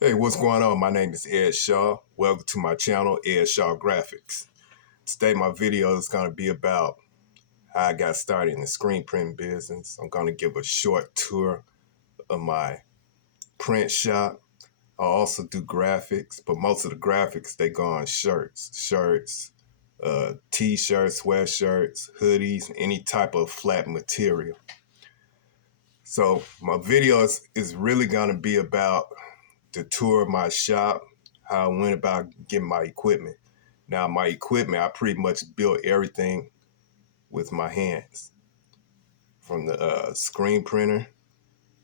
Hey, what's going on? My name is Ed Shaw. Welcome to my channel, Ed Shaw Graphics. Today my video is going to be about how I got started in the screen printing business. I'm going to give a short tour of my print shop. I also do graphics, but most of the graphics, they go on shirts, t-shirts, sweatshirts, hoodies, any type of flat material. So my video is really going to be about the tour of my shop, how I went about getting my equipment. Now, my equipment, I pretty much built everything with my hands, from the screen printer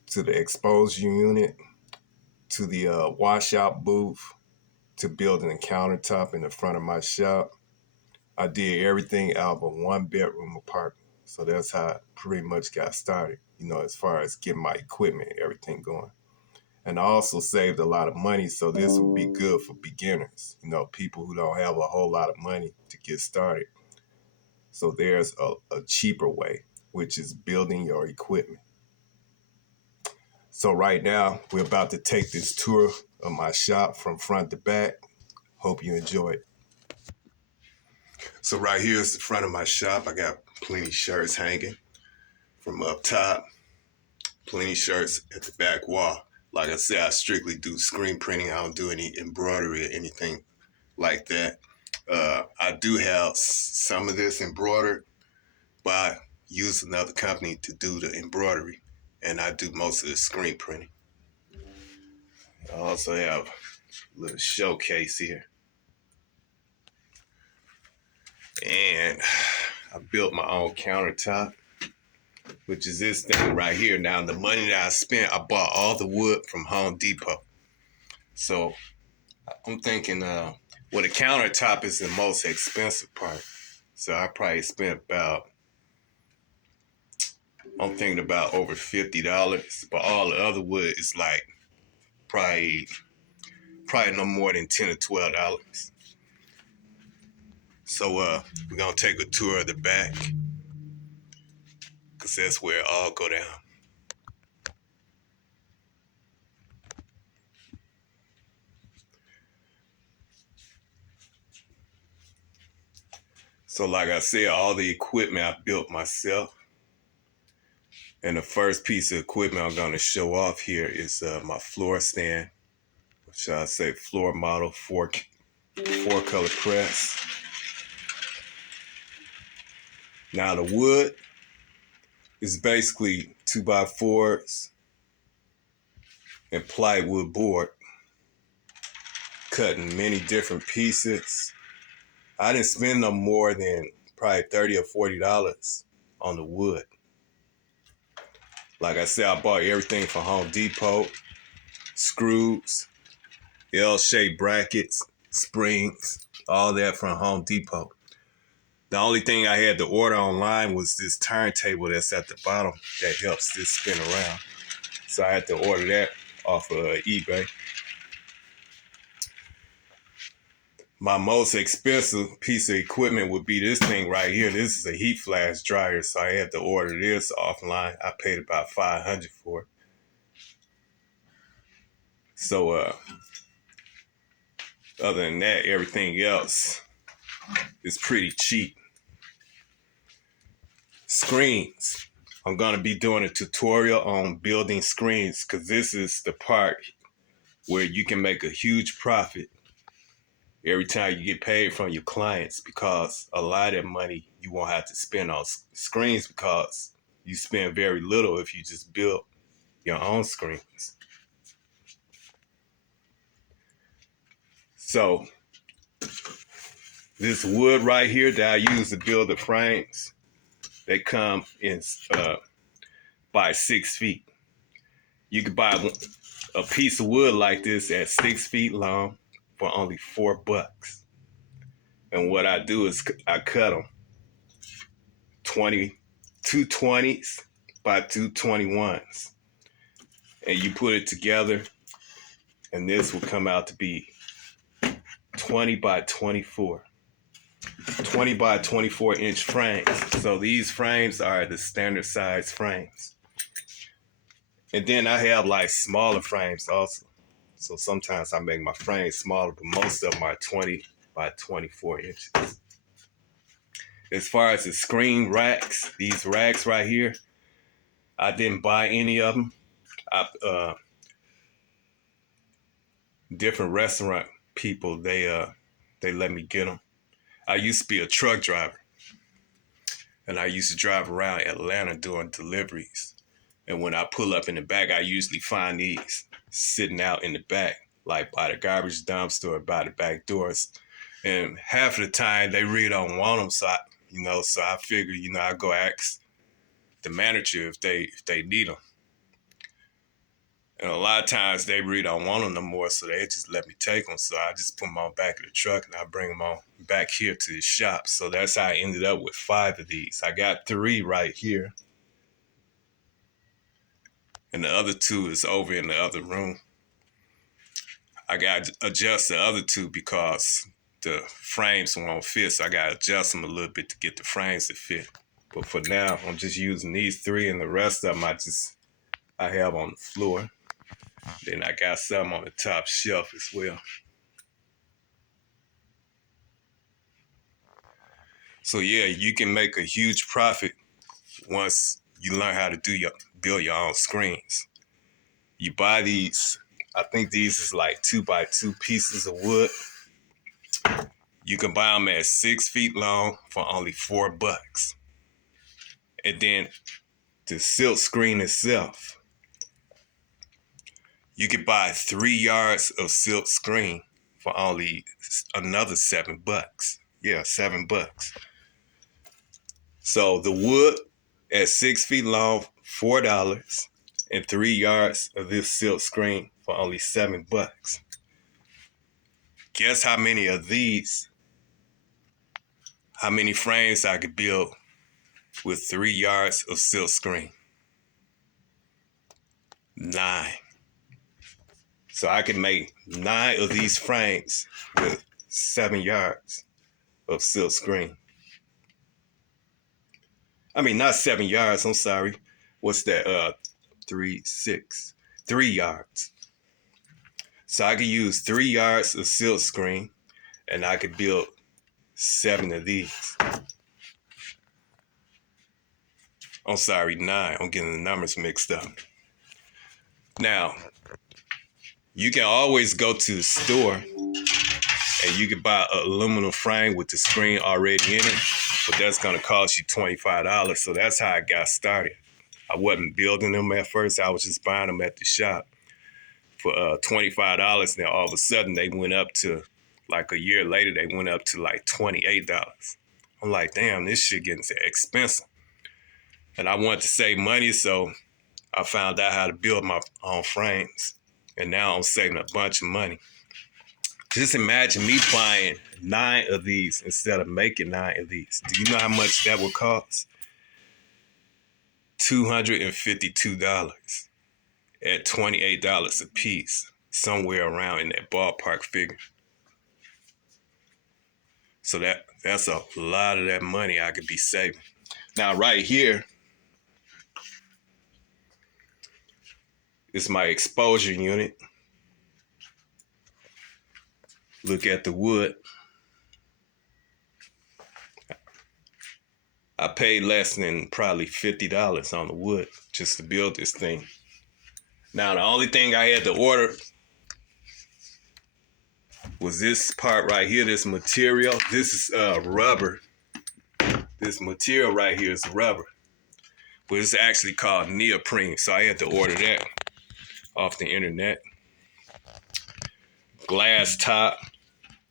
to the exposure unit to the washout booth to building a countertop in the front of my shop. I did everything out of a one-bedroom apartment. So that's how I pretty much got started, as far as getting my equipment and everything going. And I also saved a lot of money, so this would be good for beginners, people who don't have a whole lot of money to get started. So there's a cheaper way, which is building your equipment. So right now, we're about to take this tour of my shop from front to back. Hope you enjoy it. So right here is the front of my shop. I got plenty shirts hanging from up top, plenty shirts at the back wall. Like I said, I strictly do screen printing. I don't do any embroidery or anything like that. I do have some of this embroidered, but I use another company to do the embroidery, and I do most of the screen printing. I also have a little showcase here. And I built my own countertop, which is this thing right here. Now, the money that I spent, I bought all the wood from Home Depot. So I'm thinking, the countertop is the most expensive part. So I probably spent I'm thinking about over $50. But all the other wood is like probably no more than $10 or $12. So we're gonna take a tour of the back, because that's where it all go down. So like I said, all the equipment I built myself. And the first piece of equipment I'm gonna show off here is my floor stand, or should I say floor model four color press. Now the wood is basically 2x4s and plywood board, cut in many different pieces. I didn't spend no more than probably $30 or $40 on the wood. Like I said, I bought everything from Home Depot: screws, L-shaped brackets, springs, all that from Home Depot. The only thing I had to order online was this turntable that's at the bottom that helps this spin around. So I had to order that off of eBay. My most expensive piece of equipment would be this thing right here. This is a heat flash dryer, so I had to order this offline. I paid about $500 for it. So other than that, everything else is pretty cheap. Screens. I'm gonna be doing a tutorial on building screens, because this is the part where you can make a huge profit every time you get paid from your clients, because a lot of that money you won't have to spend on screens, because you spend very little if you just build your own screens. So this wood right here that I use to build the frames, they come in by 6 feet. You could buy a piece of wood like this at 6 feet long for only $4. And what I do is I cut them 220s by 221s, and you put it together, and this will come out to be 20 by 24 inch frames. So these frames are the standard size frames. And then I have like smaller frames also. So sometimes I make my frames smaller, but most of them are 20 by 24 inches. As far as the screen racks, these racks right here, I didn't buy any of them. Different restaurant people, they let me get them. I used to be a truck driver, and I used to drive around Atlanta doing deliveries. And when I pull up in the back, I usually find these sitting out in the back, like by the garbage dumpster or by the back doors. And half of the time, they really don't want them, so I figure, I go ask the manager if they need them. And a lot of times they really don't want them no more, so they just let me take them. So I just put them on back of the truck and I bring them on back here to the shop. So that's how I ended up with 5 of these. I got 3 right here, and the other 2 is over in the other room. I got to adjust the other 2 because the frames won't fit, so I got to adjust them a little bit to get the frames to fit. But for now, I'm just using these 3, and the rest of them I have on the floor. Then I got some on the top shelf as well. So yeah, you can make a huge profit once you learn how to build your own screens. You buy these, I think these is like 2 by 2 pieces of wood. You can buy them at 6 feet long for only $4. And then the silk screen itself, you could buy 3 yards of silk screen for only another $7. Yeah, $7. So the wood at 6 feet long, $4, and 3 yards of this silk screen for only $7. Guess how many of these, how many frames I could build with 3 yards of silk screen? 9. So I could make 9 of these frames with 7 yards of silk screen. I mean, not 7 yards, I'm sorry. What's that? 3 yards. So I could use 3 yards of silk screen and I could build 7 of these. I'm sorry, 9. I'm getting the numbers mixed up. Now, you can always go to the store and you can buy an aluminum frame with the screen already in it, but that's going to cost you $25. So that's how I got started. I wasn't building them at first. I was just buying them at the shop for $25. Now all of a sudden they went up to, like a year later, they went up to like $28. I'm like, damn, this shit getting expensive. And I wanted to save money, so I found out how to build my own frames. And now I'm saving a bunch of money. Just imagine me buying 9 of these instead of making 9 of these. Do you know how much that would cost? $252 at $28 a piece, somewhere around in that ballpark figure. So that's a lot of that money I could be saving. Now right here is my exposure unit. Look at the wood. I paid less than probably $50 on the wood just to build this thing. Now, the only thing I had to order was this part right here, this material. This is rubber. This material right here is rubber. But it's actually called neoprene, so I had to order that off the internet. Glass top.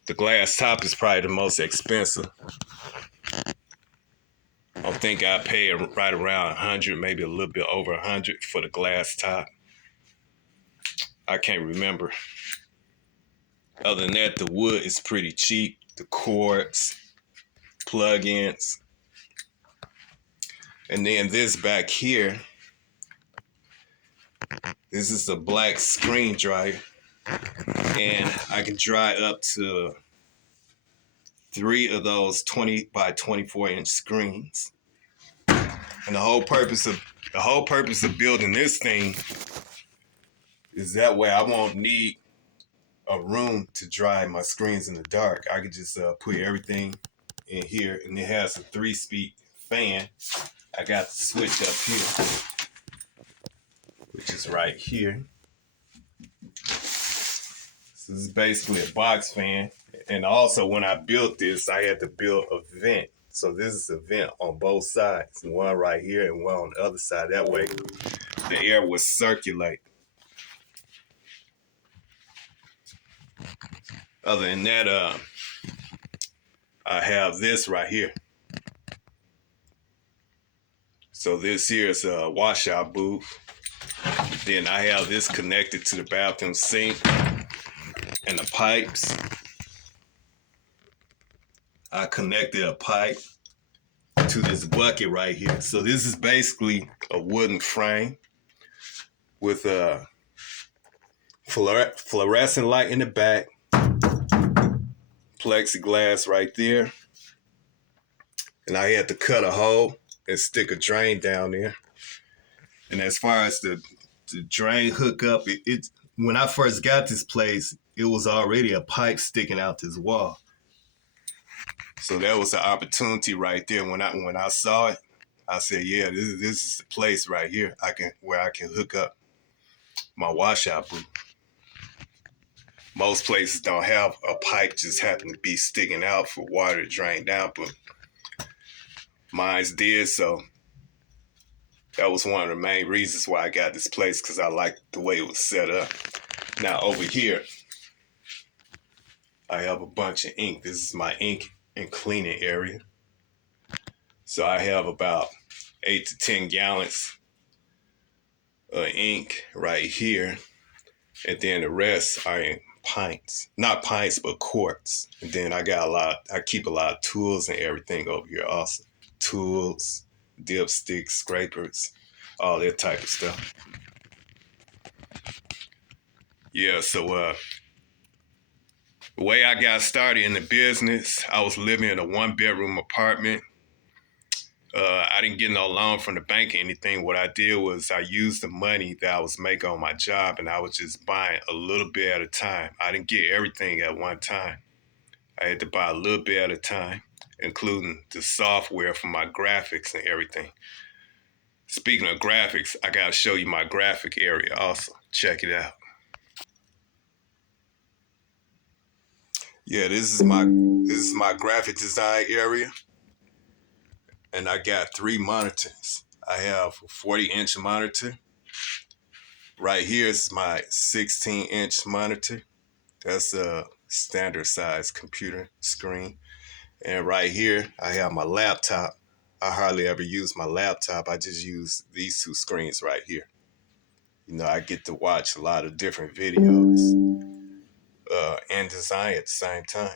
The glass top is probably the most expensive. I think I paid right around 100, maybe a little bit over 100 for the glass top. I can't remember. Other than that, the wood is pretty cheap. The cords, plug-ins. And then this back here, this is a black screen dryer. And I can dry up to 3 of those 20 by 24 inch screens. And the whole purpose of building this thing is that way I won't need a room to dry my screens in the dark, I could just put everything in here, and it has a 3-speed fan. I got the switch up here, which is right here. So this is basically a box fan. And also when I built this, I had to build a vent. So this is a vent on both sides, one right here and one on the other side. That way the air will circulate. Other than that, I have this right here. So this here is a washout booth. Then I have this connected to the bathroom sink and the pipes. I connected a pipe to this bucket right here. So this is basically a wooden frame with a fluorescent light in the back, plexiglass right there. And I had to cut a hole and stick a drain down there. And as far as the drain hookup, when I first got this place, it was already a pipe sticking out this wall. So that was an opportunity right there. When I saw it, I said, yeah, this is the place right here where I can hook up my washout booth. Most places don't have a pipe just happen to be sticking out for water to drain down, but mine's did. So that was one of the main reasons why I got this place, because I liked the way it was set up. Now over here, I have a bunch of ink. This is my ink and cleaning area. So I have about 8 to 10 gallons of ink right here. And then the rest are in pints. Not pints, but quarts. And then I keep a lot of tools and everything over here also. Tools, dipsticks, scrapers, all that type of stuff. Yeah, so the way I got started in the business, I was living in a 1-bedroom apartment. I didn't get no loan from the bank or anything. What I did was I used the money that I was making on my job, and I was just buying a little bit at a time. I didn't get everything at one time. I had to buy a little bit at a time, including the software for my graphics and everything. Speaking of graphics, I gotta show you my graphic area also. Check it out. Yeah, this is my graphic design area. And I got 3 monitors. I have a 40-inch monitor. Right here is my 16-inch monitor. That's a standard size computer screen. And right here, I have my laptop. I hardly ever use my laptop. I just use these 2 screens right here. You know, I get to watch a lot of different videos and design at the same time.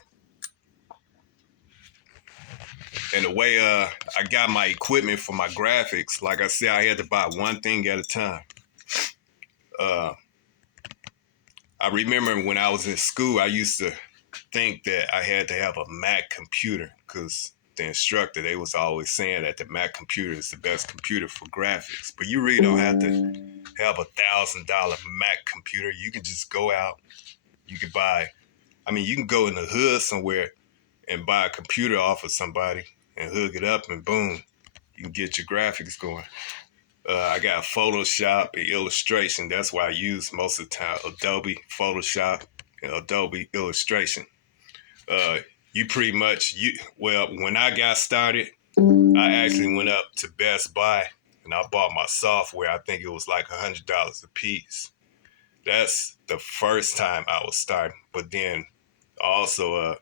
And the way I got my equipment for my graphics, like I said, I had to buy one thing at a time. I remember when I was in school, I used to think that I had to have a Mac computer because the instructor, they was always saying that the Mac computer is the best computer for graphics. But you really don't have to have $1,000 Mac computer. You can just go out, you can buy, you can go in the hood somewhere and buy a computer off of somebody and hook it up, and boom, you can get your graphics going. I got Photoshop and illustration. That's why I use most of the time Adobe Photoshop and Adobe Illustration. When I got started, I actually went up to Best Buy and I bought my software. I think it was like $100 a piece. That's the first time I was starting. But then also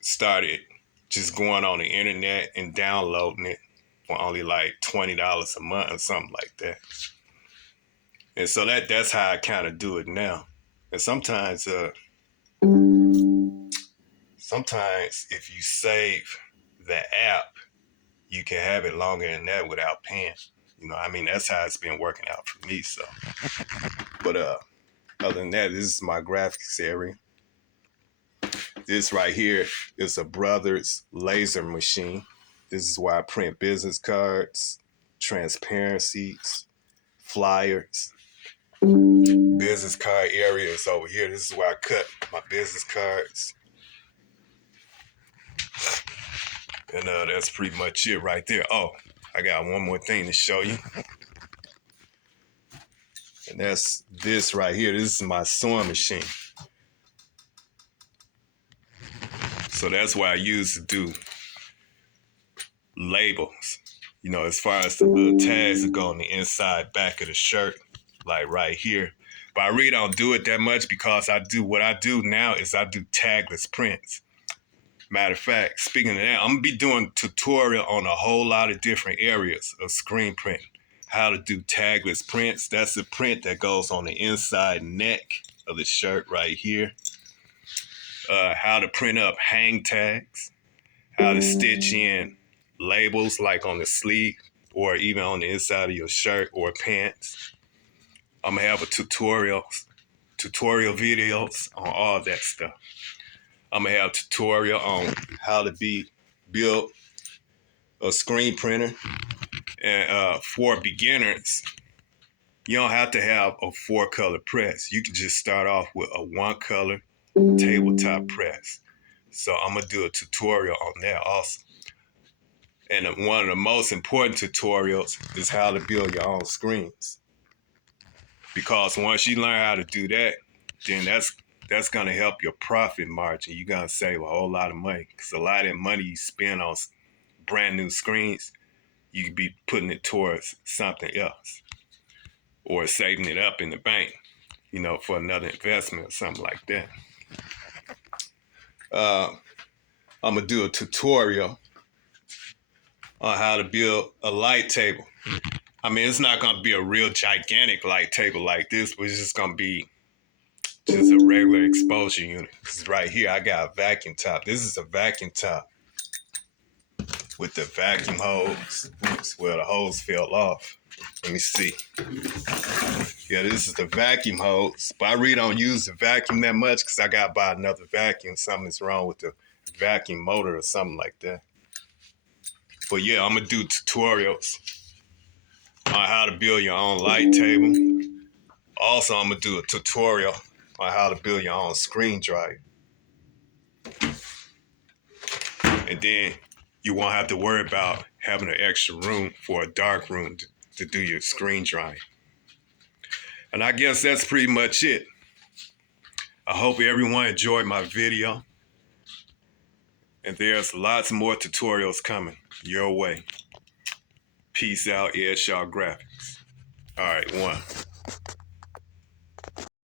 started just going on the internet and downloading it for only like $20 a month or something like that. And so that's how I kind of do it now. And sometimes if you save the app, you can have it longer than that without paying. That's how it's been working out for me. So, but other than that, this is my graphics area. This right here is a Brothers laser machine. This is where I print business cards, transparencies, flyers, business card area is over here. This is where I cut my business cards. And that's pretty much it right there. Oh, I got one more thing to show you. And that's this right here. This is my sewing machine. So that's what I use to do labels. You know, as far as the little tags that go on the inside back of the shirt, like right here. But I really don't do it that much because what I do now is I do tagless prints. Matter of fact, speaking of that, I'm gonna be doing a tutorial on a whole lot of different areas of screen printing. How to do tagless prints. That's the print that goes on the inside neck of the shirt right here. How to print up hang tags. How to stitch in labels like on the sleeve or even on the inside of your shirt or pants. I'm gonna have a tutorial videos on all that stuff. I'm gonna have a tutorial on how to build a screen printer. And for beginners, you don't have to have a 4-color press. You can just start off with a 1-color tabletop press. So I'm gonna do a tutorial on that also. And one of the most important tutorials is how to build your own screens. Because once you learn how to do that, then that's gonna help your profit margin. You're gonna save a whole lot of money. Because a lot of that money you spend on brand new screens, you could be putting it towards something else. Or saving it up in the bank, you know, for another investment or something like that. I'm gonna do a tutorial on how to build a light table. I mean, it's not gonna be a real gigantic light table like this, but it's just gonna be just a regular exposure unit. Because right here, I got a vacuum top. This is a vacuum top with the vacuum hose. Oops, well, the hose fell off. Let me see. Yeah, this is the vacuum hose. But I really don't use the vacuum that much because I got to buy another vacuum. Something's wrong with the vacuum motor or something like that. But yeah, I'm going to do tutorials on how to build your own light table. Also, I'm going to do a tutorial on how to build your own screen dryer. And then you won't have to worry about having an extra room for a dark room to do your screen drying. And I guess that's pretty much it. I hope everyone enjoyed my video. And there's lots more tutorials coming your way. Peace out, Ed Shaw Graphics. All right, one.